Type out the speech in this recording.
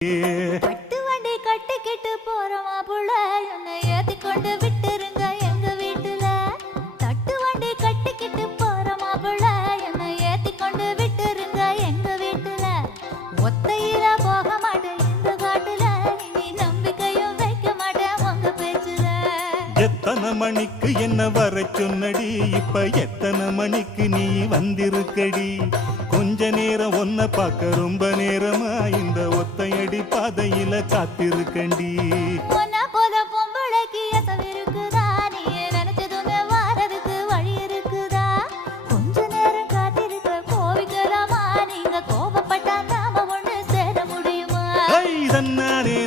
கட்டு வண்டி கட்டிக்கிட்டு போறோமா புள்ள என்னை ஏத்தி கொண்டு விட்டுருங்க எங்க வீட்டுல. தட்டு வண்டி கட்டிக்கிட்டு போறோமா புள்ள என்னை ஏத்தி கொண்டு விட்டுருங்க எங்க வீட்டுல. ஒத்தையில போக மாட்டேன் இந்த காட்டுல, இனி நம்பிக்கையும் வைக்க மாட்டேன் உங்க பேச்சுல. எத்தனை மணிக்கு என்ன வர சொன்னடி, இப்ப எத்தனை மணிக்கு நீ வந்திருக்கடி? கொஞ்ச நேரம் ஒன்ன பார்க்க ரொம்ப நேரமா இந்த ஒத்தையடி பாதையில காத்திருக்கண்டி. உன்னை போல பொம்பளைக்கு எசவு இருக்குதா, நீ நினைச்சதுமே வாரதுக்கு வழி இருக்குதா? கொஞ்ச நேரம் காத்திருக்க கோவிக்கலாமா, நீங்க கோபப்பட்டா நாம ஒண்ணு சேர முடியுமா? தன்னானே